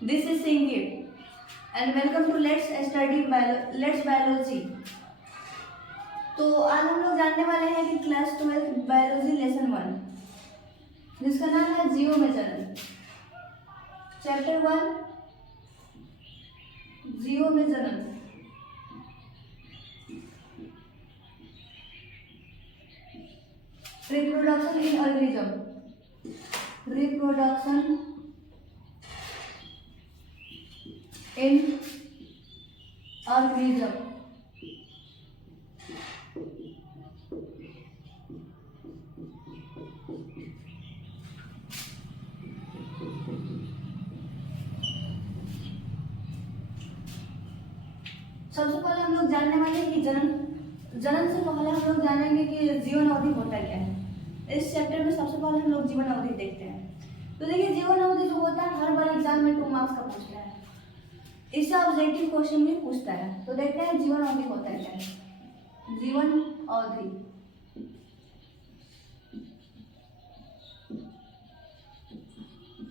This is Singit and welcome to Let's Biology। तो आज हम लोग जानने वाले हैं कि क्लास 12 बायोलॉजी लेसन 1 जिसका नाम है जीवों में जन्म। चैप्टर 1 जीवों में जन्म। Reproduction in organism. Reproduction in organism. सबसे पहले हम लोग जानने वाले हैं कि जन्म से पहले हम लोग जानेंगे कि जीवन अवधि होता क्या है। इस चैप्टर में सबसे पहले हम लोग जीवन अवधि देखते हैं। तो देखिए, जीवन अवधि जो होता है हर बार एग्जाम में 2 मार्क्स का पूछता है, इससे ऑब्जेक्टिव क्वेश्चन भी पूछता है। तो देखते हैं जीवन अवधि होता है क्या है। जीवन अवधि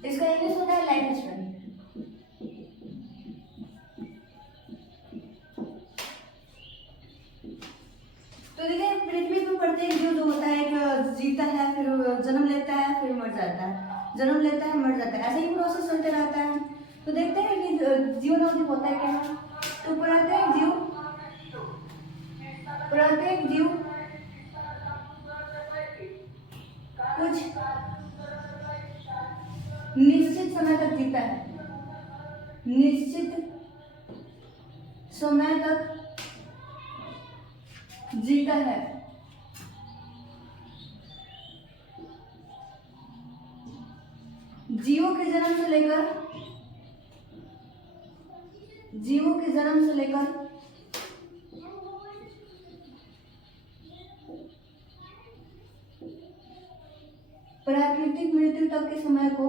इसका इंग्लिश होता है लाइफ स्पैन। तो देखिए, पृथ्वी पर प्रत्येक जीव जो होता है एक जीता है, फिर जन्म लेता है, फिर मर जाता है, जन्म लेता है, मर जाता है, ऐसे ही प्रोसेस चलते रहता है। तो देखते हैं कि जीवन अवधि होता है क्या है। तो प्रत्येक जीव कुछ निश्चित समय तक जीता है, निश्चित समय तक जीता है। जीवों के जन्म से लेकर प्राकृतिक मृत्यु तक के समय को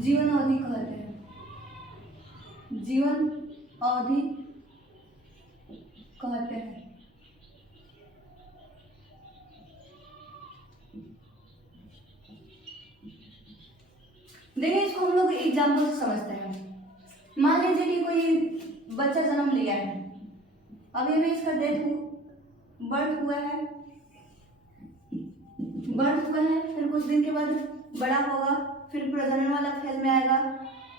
जीवन अवधि कहते हैं। जीवन अवधि कहते हैं। देखिए, इसको हम लोग एग्जाम्पल से समझते हैं। मान लीजिए कि कोई बच्चा जन्म लिया है, अभी हमें इसका बर्थ हुआ है, फिर कुछ दिन के बाद बड़ा होगा, फिर प्रजनन वाला फेज में आएगा,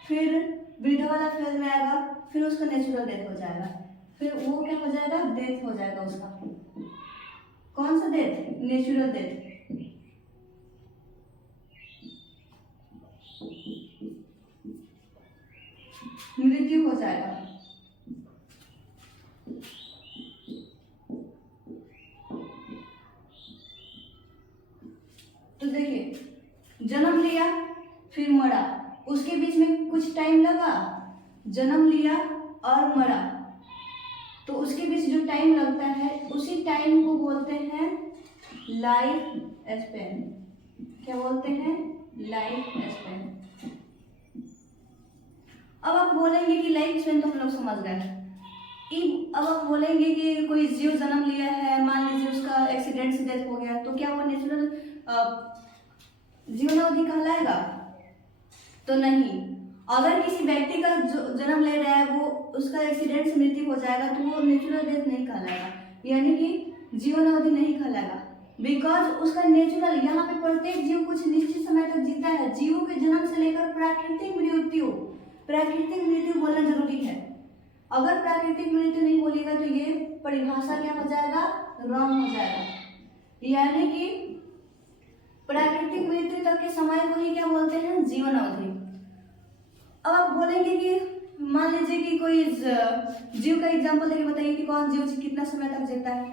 फिर वृद्ध वाला फेज में आएगा, फिर उसका नेचुरल डेथ हो जाएगा। फिर वो क्या हो जाएगा, डेथ हो जाएगा उसका। कौन सा डेथ? Natural death. मृत्यु हो जाएगा। तो देखिए, जन्म लिया फिर मरा, उसके बीच में कुछ टाइम लगा, जन्म लिया और मरा, तो उसके बीच जो टाइम लगता है उसी टाइम को बोलते हैं लाइफ स्पैन। क्या बोलते हैं? Life span. अब आप बोलेंगे कि लाइफ स्पैन तो हम लोग समझ गए। अब आप बोलेंगे कि कोई जीव जन्म लिया है, मान लीजिए उसका एक्सीडेंट से डेथ हो गया, तो क्या वो नेचुरल जीवन अवधि कहलाएगा? तो नहीं। अगर किसी व्यक्ति का जन्म ले रहा है, वो उसका एक्सीडेंट से मृत्यु हो जाएगा, तो वो नेचुरल डेथ नहीं कहलाएगा, यानी कि जीवन अवधि नहीं कहलाएगा। बिकॉज उसका नेचुरल, यहाँ पे प्रत्येक जीव कुछ निश्चित समय तक जीता है। जीवों के जन्म से लेकर प्राकृतिक मृत्यु बोलना जरूरी है। अगर प्राकृतिक मृत्यु नहीं बोलेगा तो ये परिभाषा क्या हो जाएगा? रॉन्ग हो जाएगा। यानी कि प्राकृतिक मृत्यु तक के समय को ही क्या बोलते हैं? जीवन अवधि। अब आप बोलेंगे कि मान लीजिए कि कोई जीव का एग्जांपल देके बताइए कि कौन जीव कितना समय तक जीता है।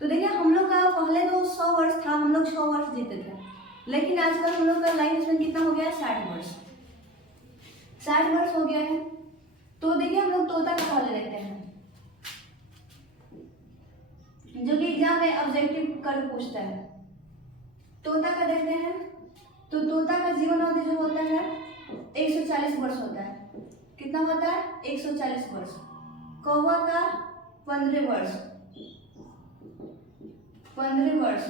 तो देखिए, हम लोग का पहले तो 100 वर्ष था, हम लोग 100 वर्ष जीते थे, लेकिन आजकल हम लोग का लाइफ स्पैन कितना हो गया है? 60 वर्ष। 60 वर्ष हो गया है। तो देखिए, हम लोग तोता का पहले देखते हैं, जो कि एग्जाम में ऑब्जेक्टिव कर पूछता है। तोता का देखते हैं, तो तोता का जीवन अवधि जो होता है 140 वर्ष होता है। कितना कितना होता है 140 वर्ष। कौवा का 15 वर्ष, 15 वर्ष।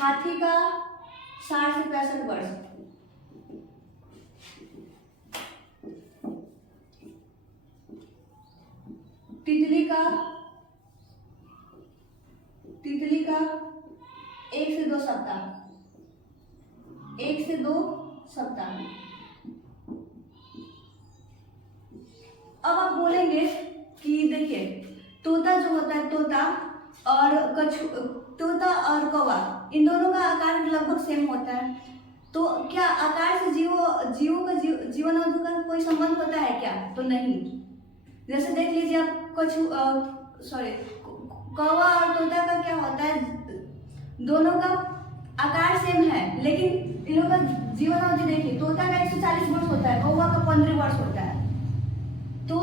हाथी का 60 से 65 वर्ष। तितली का 1 से 2 सप्ताह, 1 से 2 सप्ताह। अब आप बोलेंगे कि देखिए तोता जो होता है, तोता और कौवा, इन दोनों का आकार लगभग सेम होता है, तो क्या आकार से जीवों का जीवन अवधि का कोई संबंध होता है क्या? तो नहीं। जैसे देख लीजिए आप कौवा और तोता का क्या होता है, दोनों का आकार सेम है, लेकिन इन लोगों का जीवन अवधि देखिए, तोता का 140 वर्ष होता है, कौवा का 15 वर्ष होता है। तो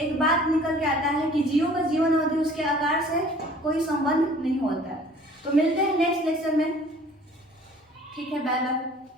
एक बात निकल के आता है कि जीवों का जीवन अवधि उसके आकार से कोई संबंध नहीं होता है। तो मिलते हैं नेक्स्ट लेक्चर में। ठीक है, बाय बाय।